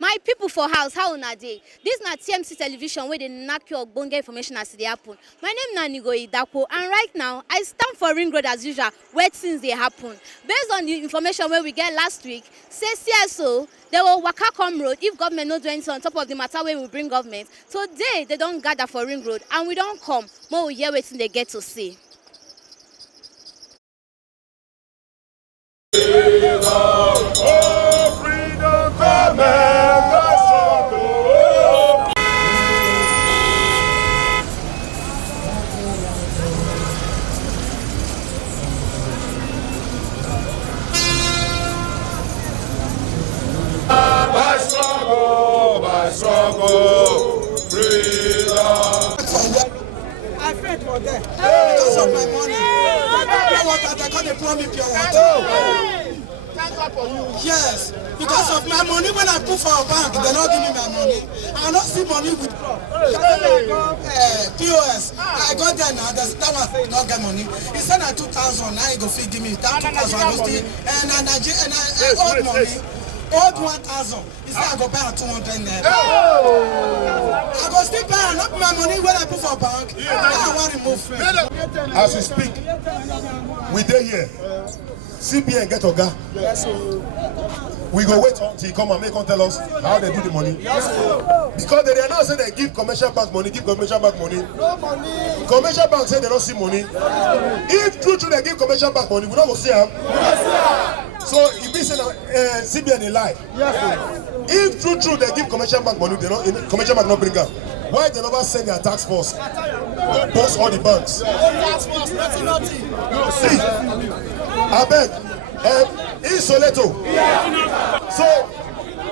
My people for house, how una dey? This na TMC television where they knack your ogbonge information as they happen. My name na Nigo Idako, and right now I stand for Ring Road as usual, where things they happen. Based on the information where we get last week, say CSO they will waka come road if government no do anything on top of the matter where we bring government. Today they don't gather for Ring Road, and we don't come. More we hear wetin they get to say. I fed for them because of my money. Pure water, they can't pour me pure water. Yes, because of my money when I put for a bank, they don't give me my money. I don't see money withdraw. POS, I got there now. That one not get money. He said at 2,000. Now he go feed give me that 2,000. I go still and I owed money. Old 1,000. He said I go pay 200 naira. I go still pay not my money when I put for bank. I want to remove. As we speak, we dey here. CBN get oga. Yes, we go wait until he come and make him tell us how they do the money. Yes, because they announce say they give commercial bank money, give commercial bank money. No money. Commercial bank say they don't see money. If true they give commercial bank money, we don't go see them. Yes, so if we say CBN a lie. Yes, if true they give commercial bank money, they don't commercial bank not bring up. Why they never send their tax force? Boss all the banks. Tax force, nothing. No, see, I beg, in Soleto. So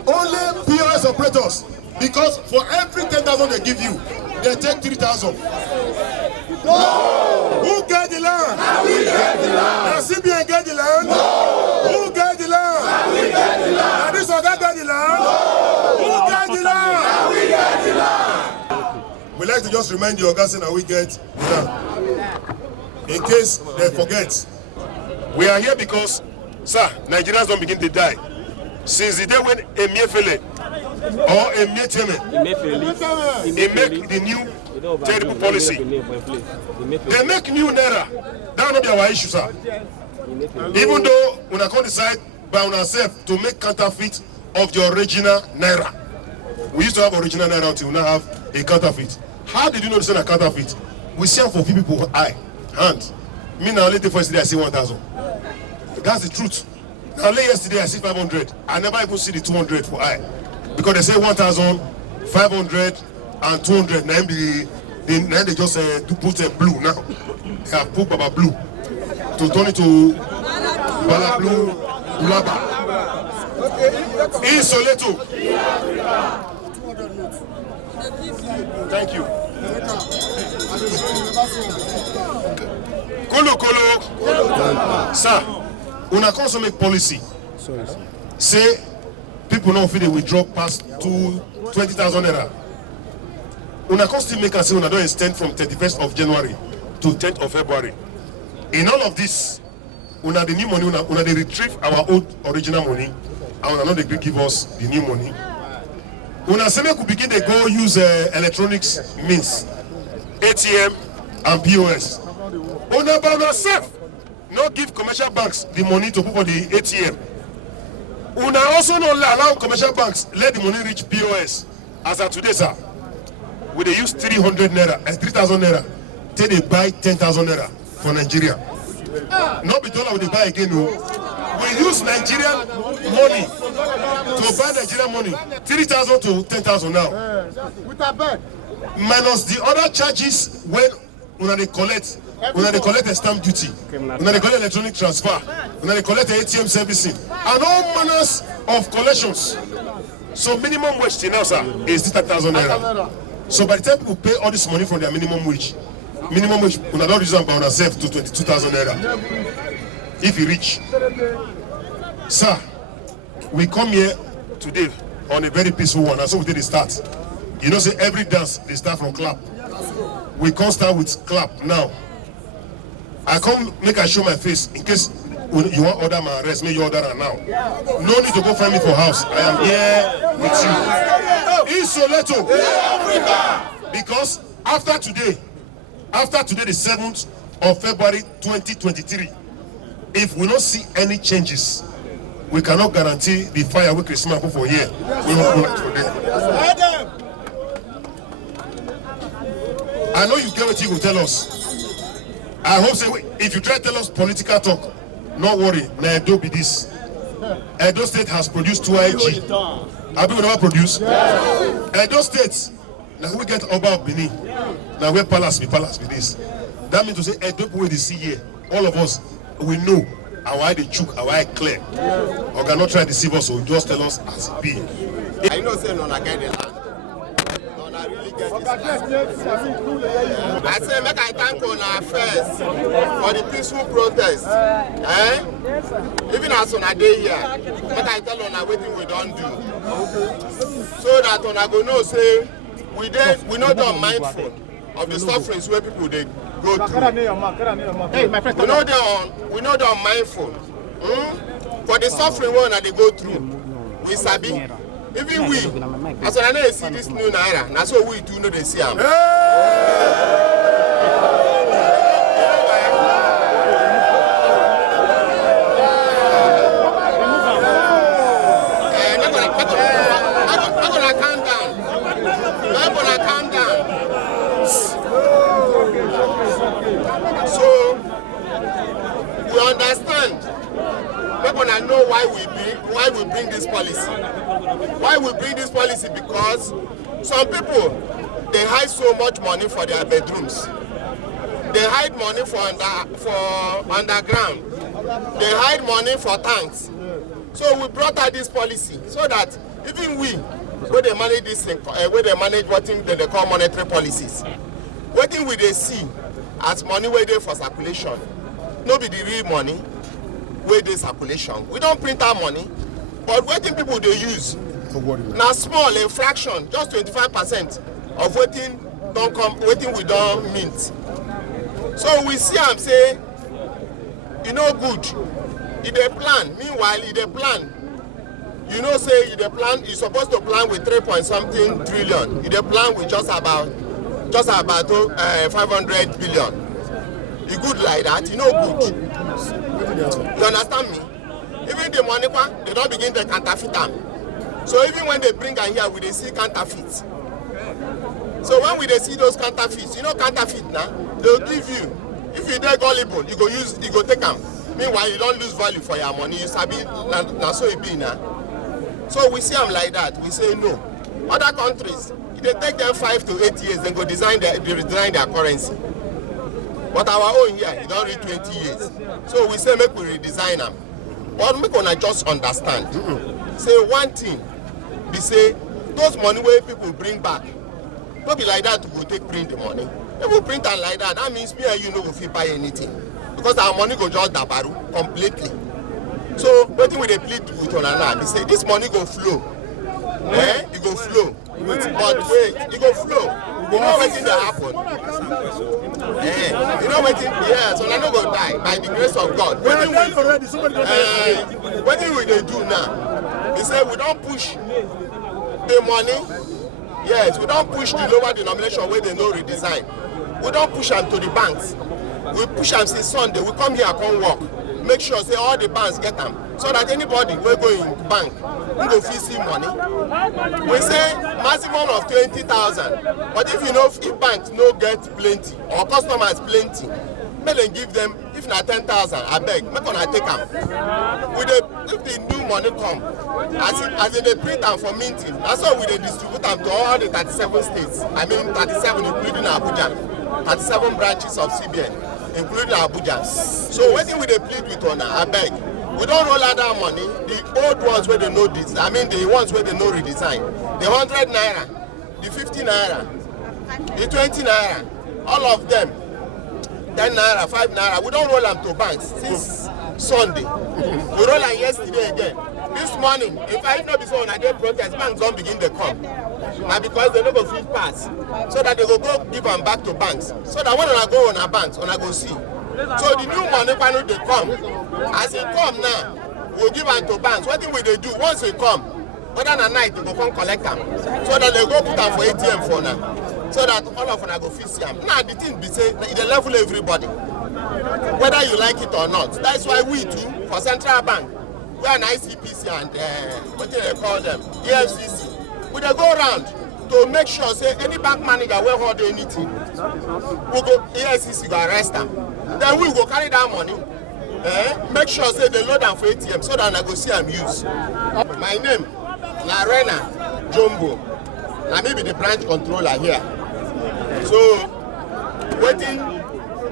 only POS operators, because for every 10,000 they give you, they take 3,000. No. Who get the land? Now we get the land. Now CBN get the land? No. Who get the land? Now we get the land. Now this one get the land? No. Who get the land? Now we get the land. We like to just remind you, Augustine, that we get now. In case they forget, we are here because, sir, Nigerians don't begin to die. Since the day when Emefiele or Emefiele, they make the new terrible policy. They make new naira. That will not be our issue, sir. Even though we can't decide by ourselves to make counterfeit of the original naira. We used to have original naira until we now have a counterfeit. How did you know this is a counterfeit? We see them for few people hand. Me now late for yesterday I see 1,000. That's the truth. Now late yesterday I see 500. I never even see the 200 for I. Because they say 1,000, 500 and 200. Now they just put blue now. They have put Baba Blue to turn it to Baba Blue Ulaba. In Soleto. Thank you. Kolo. Sir, una also make policy. Say people don't feel they withdraw past 20,000 naira. Una still make us say una don't extend from 31st of January to 10th of February. In all of this, una the new money, una they retrieve our old original money, and una not they give us the new money. Una say make we begin to go use electronics means, ATM and POS. Una by yourself, not give commercial banks the money to put for the ATM. Una also not allow commercial banks let the money reach POS. As of today, sir, we they use 300 naira and 3,000 naira till they buy 10,000 naira for Nigeria. Not be told they buy again. No. We use Nigerian money to buy Nigerian money, 3,000 to 10,000 now. With a bed. Minus the other charges when they collect a stamp duty, when they collect electronic transfer, when they collect the ATM servicing, and all manners of collections. So minimum wage till now, sir, is 10,000 naira. So by the time people pay all this money from their minimum wage, we don't reason by ourselves to 22,000 naira. If you reach. Sir, we come here today on a very peaceful one, and so we did the start. You know, say every dance they start from clap. We can't start with clap now. I come make I show my face in case You want order my arrest, make you order her now. No need to go find me for house. I am here with you. In Soweto. Because after today, the 7th of February 2023, if we don't see any changes, we cannot guarantee the fire we Christmas put for here. We will pull it for them. I know you get what you will tell us. I hope so. If you try to tell us political talk, no worry. Now Edo be this. Edo State has produced 2 IG. Have you never produced? Edo State. Now we get Oba of Benin. Now where palace be this. That means to say Edo we see here. All of us, we know our eye they chook, our eye clear. Or cannot try to deceive us, so just tell us as it be. I know say no na get the land. No na really get this land. I say make I thank una first for the peaceful protest. Even as una dey here, make I tell una wetin we don do. So that una go know say we no don mindful of the sufferings where people they go through. We know they are mindful. For the suffering one that they go through, we sabi. Even we, as I know see this new naira, that's what we do know they see them. I know why we bring this policy. Why we bring this policy? Because some people they hide so much money for their bedrooms. They hide money for underground. They hide money for tanks. So we brought out this policy so that even we, where they manage this thing, where they manage what they call monetary policies, what thing we they see as money where they for circulation, no be the real money. Where they circulation. We don't print our money, but waiting people they use. Now small a fraction, just 25% of waiting don't come, waiting we don't mint. So we see them say, you know good. If they plan, meanwhile if they plan, you know say if they plan, you're supposed to plan with 3.something trillion. If they plan with just about 500 billion. You good like that, you know good. You understand me? Even the money, they don't begin to counterfeit them. So even when they bring them here, we they see counterfeits. So when we they see those counterfeits, you know counterfeit now, they'll give you. If you're there gullible, you go take them. Meanwhile, you don't lose value for your money. You sabi now so it be now. So we see them like that. We say no. Other countries, if they take them 5 to 8 years, then go design their currency. But our own here, it don't reach 20 years. So we say make we redesign them. But make una just understand. Say one thing, we say those money where people bring back, don't be like that to go take print the money. If we print them like that, that means me and you no go fit buy anything. Because our money go just dabaru completely. So what thing we they plead with una now, we say this money go flow. It go flow. But wait, it go flow. You know what thing that happen? You know what thing? Yeah, so I no go die by the grace of God. What thing we they do now? They say we don't push the money. Yes, we don't push the lower denomination where they no redesign. We don't push them to the banks. We push them since Sunday. We come here, come work. Make sure say all the banks get them. So that anybody will go in bank, we go fit see money. We say maximum of 20,000. But if you know if banks no get plenty or customers plenty, make them give them if not 10,000. I beg, make gonna take them. If the new money come, as they print them for minting, that's how we they distribute them to all the 37 states. I mean 37 including Abuja, 37 branches of CBN, including Abuja. So when we they plead with honor, I beg. We don't roll out that money. The old ones where they know this, I mean the ones where they know redesign. The 100 naira, the 50 naira, the 20 naira, all of them, 10 naira, 5 naira. We don't roll them to banks since Sunday. We roll them yesterday again. This morning, if I know before when I did protest, banks don't begin to come. Now because they never feel pass. So that they go give them back to banks. So that when I go on our banks, when I go see, So the new money panel they come. As it come now, we'll give them to banks. What thing will they do? Once we come, whether than night, they go come collect them. So that they go put them for ATM for now. So that all of them go fix them. Now the thing be say, they level everybody. Whether you like it or not. That's why we too, for Central Bank, we are an ICPC and what do they call them? EFCC. We they go around to make sure say any bank manager will hold anything. We go EFCC go arrest them. Then we go carry that money. Make sure say they load them for ATM so that I go see them use. My name, Larena Jumbo. Now maybe the branch controller here. So waiting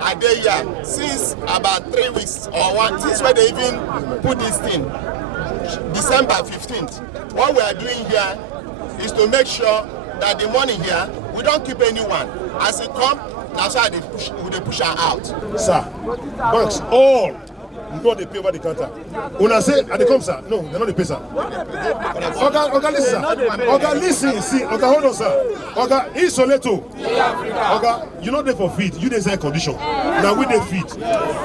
a day here since about 3 weeks or one since when they even put this thing December 15th. What we are doing here is to make sure that the money here we don't keep anyone. As it come, that's why they push her out. Sir, banks all no they pay over the counter. Una say and they come, sir. No, they're not the pay, sir. Okay, listen, sir. Okay, listen, see, okay, hold on, sir. Okay, Isoleto. Okay, you know they for feed, you desire condition. Now we they feed.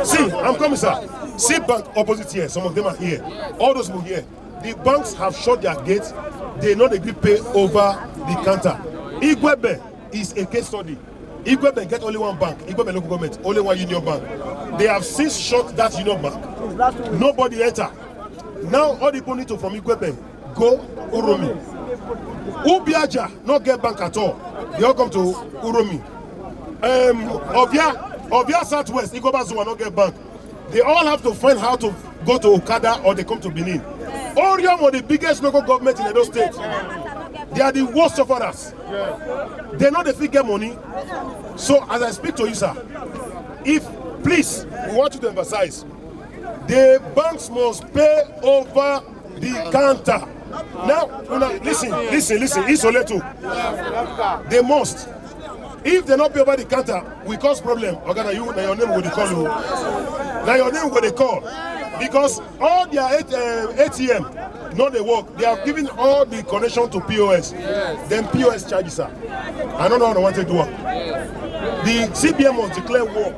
See, I'm coming, sir. See bank opposite here, some of them are here. All those people here. The banks have shut their gates, they not agree pay over the counter. Igwebe is a case study. Igwebe get only one bank, Igwebe local government, only one union bank. They have since shut that union bank. Nobody enter. Now all the people need to from Igwebe go Uromi. Ubiaja not get bank at all. They all come to Uromi. Obia Southwest, Igwebe Zuwa not get bank. They all have to find how to go to Okada or they come to Benin. Orium are the biggest local government in Edo State. They are the worst sufferers. They know they fit get money. So as I speak to you, sir, if please we want you to emphasize, the banks must pay over the counter. Now, listen, Isoleto. They must. If they not pay over the counter, we cause problem. Okay, now your name will they call you. Now your name will they call. Because all their ATM, not they work. They have given all the connection to POS. Then POS charges, sir. I don't know how they want to do it. The CBN must declare war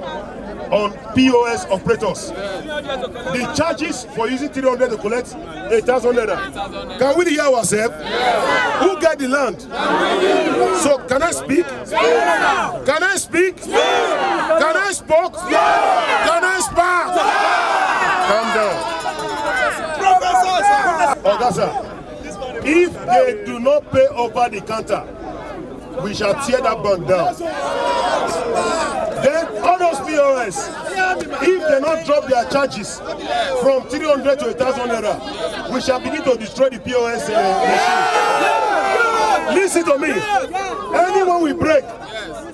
on POS operators. The charges for using 300 to collect 8,000 naira. Can we hear ourselves? Who get the land? So can I speak? Can I speak? Can I speak? Can I speak? Calm down. Okay, sir. If they do not pay over the counter, we shall tear that bank down. Then all those POS, if they not drop their charges from 300 to 1,000 naira, we shall begin to destroy the POS machine. Listen to me. Anyone we break,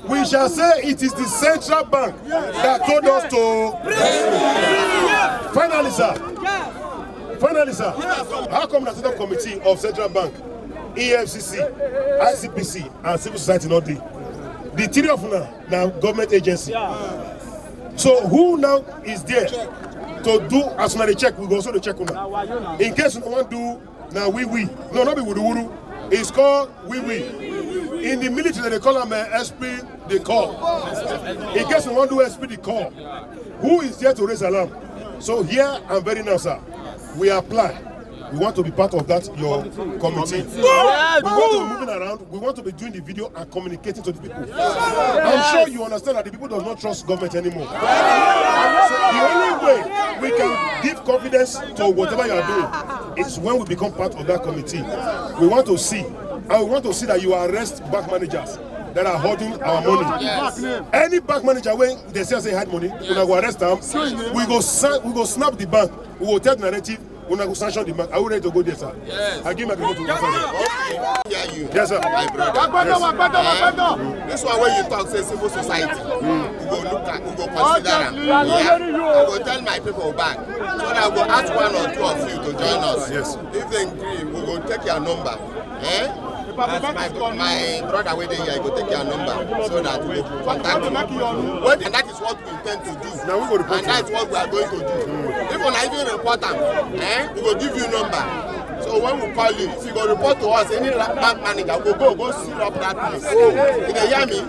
we shall say it is the central bank that told us to. Finally, sir, how come the Central Committee of Central Bank, EFCC, ICPC, and civil society not there? The three of them now government agency. So who now is there to do as soon as they check? We go also to check on now. In case you don't want to do now we no not be wuru. It's called we. In the military they call them SP the call. In case you want to do SP the call, who is there to raise alarm? So here and very now, sir, we apply. We want to be part of that, your committee. We want to be moving around. We want to be doing the video and communicating to the people. I'm sure you understand that the people do not trust government anymore. So the only way we can give confidence to whatever you are doing is when we become part of that committee. We want to see, and we want to see that you arrest bank managers that are holding our money. Yes. Any bank manager when they say hide money, we will arrest them. We go snap the bank. We will tell the narrative. When I go sanction the bank, are we ready to go there, sir? Yes. I give my people to go. Yes, sir. My brother. Yes. This one when you talk, say civil society. We go look at, we go consider them. Yeah. I will tell my people back. So I will ask one or two of you to join us. Yes. If they agree, we will take your number. My brother waiting here, I go take your number so that we will contact you. And that is what we intend to do. Now we go report and that's what we are going to do. If we even report them, we will give you number. So So when we call you, if you go report to us, any bank manager will go seal up that place. You dey hear me?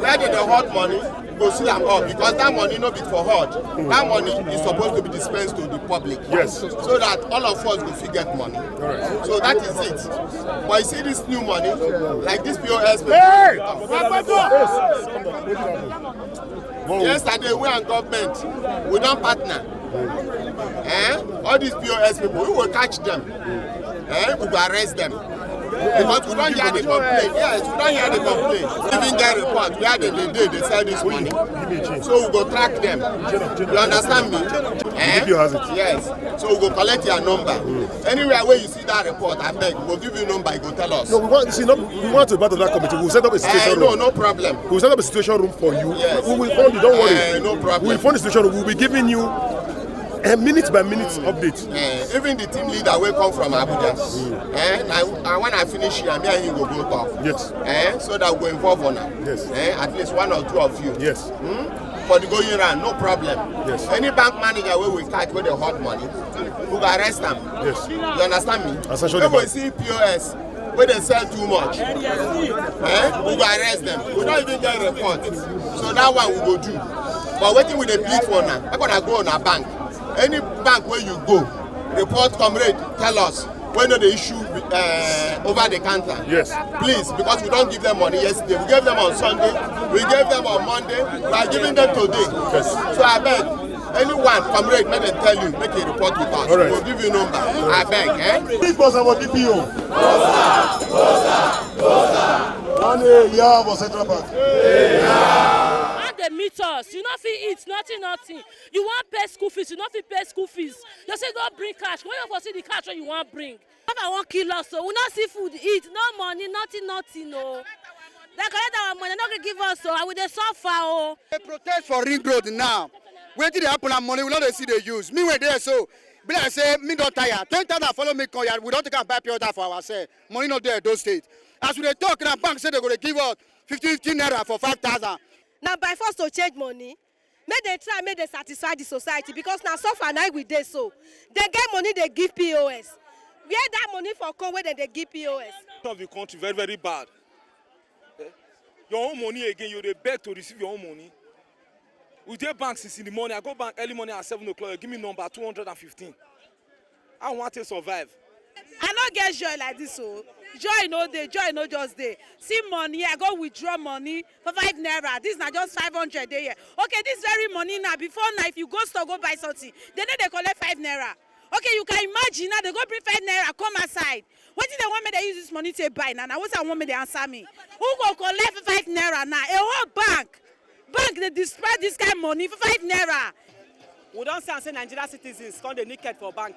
Where they hold money, go seal them up because that money no be for HUD. That money is supposed to be dispensed to the public. Yes. So that all of us will fit get money. Right. So that is it. But you see this new money, like this POS. Hey! Yesterday we and government, we don't partner. All these POS people, we will catch them. We will arrest them. Because we don't hear the complaint. Yes, we don't hear the complaint. Even get report where they sell this money. So we go track them. You understand me? Yes. So we go collect your number. Anywhere where you see that report, I beg, we'll give you a number, you go tell us. No, we want to be part of that committee. We'll set up a situation room. No problem. We'll set up a situation room for you. Yes. We will phone you, don't worry. No problem. We will phone the situation room. We'll be giving you a minute by minute update. Even the team leader will come from Abuja. And when I finish here, me and him will go talk. Yes. So that we'll involve on her. Yes. At least one or two of you. Yes. For the going round, no problem. Yes. Any bank manager where we catch with the hot money, we will arrest them. Yes. You understand me? Essentially, when we see POS, where they sell too much, we will arrest them. We don't even get a report. So that one we will do. But waiting with the plead for now, I'm going to go on a bank. Any bank where you go, report, comrade, tell us when they issue over the counter. Yes. Please, because we don't give them money yesterday. We gave them on Sunday, we gave them on Monday, we are giving them today. Yes. So I beg, anyone, comrade, make them tell you, make a report with us. All right. We'll give you number. I beg, Big boss about DPO. Yeah, for Central Bank. They meet us, you not fit eat, nothing. You want pay school fees, you not fit pay school fees. They say don't bring cash. When you see the cash what you want bring. If I want kill us, so we not see food, eat, no money, nothing, no. They collect our money, not gonna give us, so I will they suffer. Oh. They protest for Ring Road now. Where did they happen and money? We not see they use. Me when there so. Be like say me don't tire. 10,000 follow me come here. We don't take and buy pure for ourselves. Money not there those states. As we dey talk, the bank say they gonna give us 15 naira for 5,000. Now by force to change money, make they try, make they satisfy the society because now suffer now we dey so. They get money, they give POS. Where that money for come where they give POS? Of the country very, very bad. Your own money again, you beg to receive your own money. We take bank since in the morning. I go bank early morning at 7 o'clock. You give me number 215. I want to survive. I not get joy like this, so joy no day, joy no just day. See money, I go withdraw money for 5 naira. This not just 500 there. Okay, this very money now. Before now, if you go store go buy something, then they collect 5 naira. Okay, you can imagine now they go bring 5 naira, come aside. What did they want me to use this money to buy now? Now what's I want me to answer me? Who go collect 5 naira now? A whole bank they disperse this kind of money for 5 naira. We don't say Nigerian citizens come they naked for bank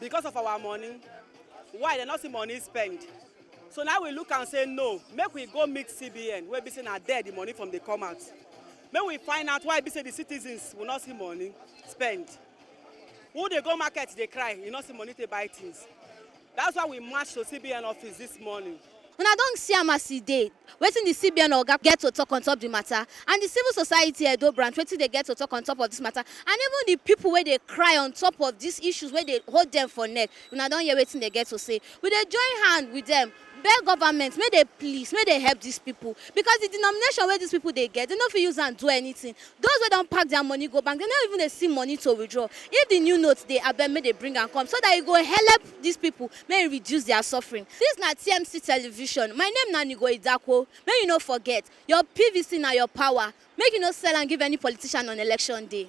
because of our money. Why they not see money spent? So now we look and say no. Make we go meet CBN. Where we say now there the money from the come out. Make we find out why we say the citizens will not see money spent. Who they go market they cry. You not see money to buy things. That's why we marched to CBN office this morning. When I don't see am as e dey, wetin the CBN oga get to talk on top the matter, and the civil society Edo branch wetin they get to talk on top of this matter, and even the people where they cry on top of these issues where they hold them for neck, when I don't hear wetin they get to say, we dey join hand with them. Beg government, may they please, may they help these people, because the denomination where these people they get, they no fit use and do anything. Those who don't pack their money go bank, they don't even they see money to withdraw. If the new notes they abeg, may they bring and come, so that you go help these people, may reduce their suffering. This na TMC television. My name na Akpakpava. May you not forget, your PVC na your power. Make you no sell and give any politician on election day.